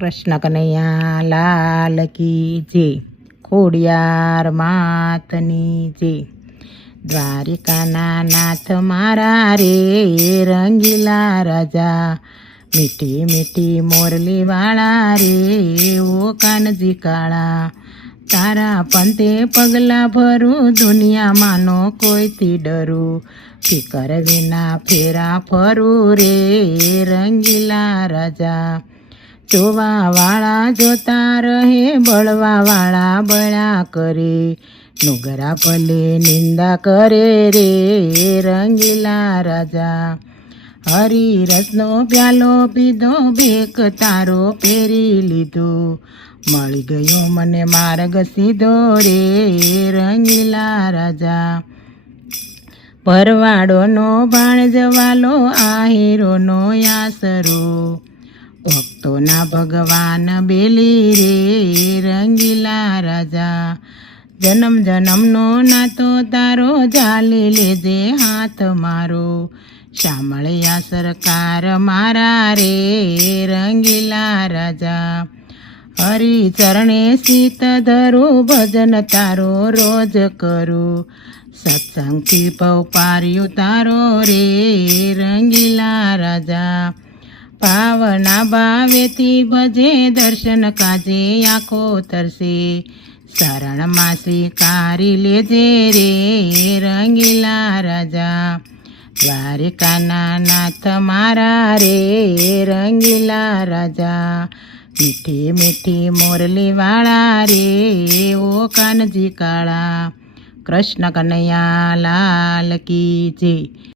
કૃષ્ણ કનૈયા લાલ કી જય. ખોડિયાર માતની જય. દ્વારિકાના નાથ મારા રે રંગીલા રાજા, મીઠી મીઠી મોરલી વાળા રે ઓ કાનજી કાળા. તારા પંતે પગલા ભરું, દુનિયામાંનો કોઈથી ડરું, ફિકર વિના ફેરા ફરું રે રંગીલા રાજા. જોવા વાળા જોતા રહે, બળવા વાળા બળ્યા કરે, નુગરા ભલે નિંદા કરે રે રંગીલા રાજા. હરિરસનો પ્યાલો પીધો, ભેક તારો પહેરી લીધો, મળી ગયો મને માર્ગ સીધો રે રંગીલા રાજા. ભરવાડોનો ભાણ જવાલો, આહીરોનો આસરો, ભક્તોના ભગવાન બેલી રે રંગીલા રાજા. જન્મ જન્મનો નાતો તારો, ઝાલી લેજે હાથ મારો, સાંભળ્યા સરકાર મારા રે રંગીલા રાજા. હરિચરણે શીત ધરું, ભજન તારો રોજ કરું, સત્સંગથી પૌપાર્યું તારો રે રંગીલા રાજા. ભાવના ભાવેથી ભજે, દર્શન કાજે આંખો તરસે, શરણમાં સ્વીકારી લેજે રે રંગીલા રાજા. દ્વારિકાના નાથ મારા રે રંગીલા રાજા, મીઠી મીઠી મોરલી વાળા રે ઓ કાનજી કાળા. કૃષ્ણ કનૈયા લાલ કી જય.